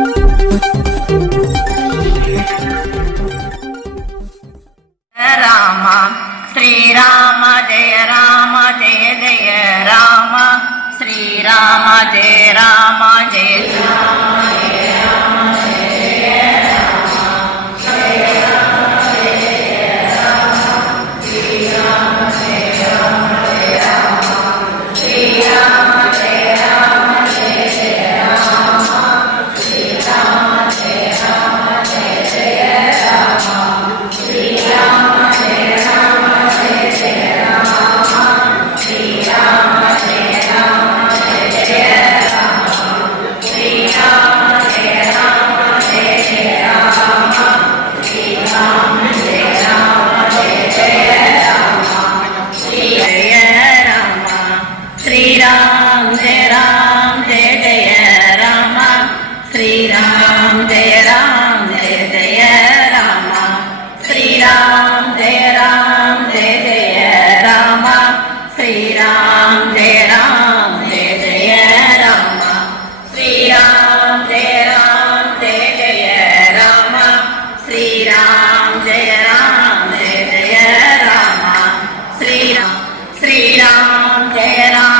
Rama Jaya Rama Srirama Jaya Rama Ram, Jai Ram, Jai Jai Rama. Sri Ram, Jai Ram, Jai Jai Rama. Sri Ram, Jai Ram, Jai Jai Rama. Sri Ram, Jai Ram, Jai Jai Rama. Sri Ram, Jai Ram, Jai Jai Rama. Sri Ram, Jai Ram, Jai Jai Rama. Sri Ram, Sri Ram, Jai Ram.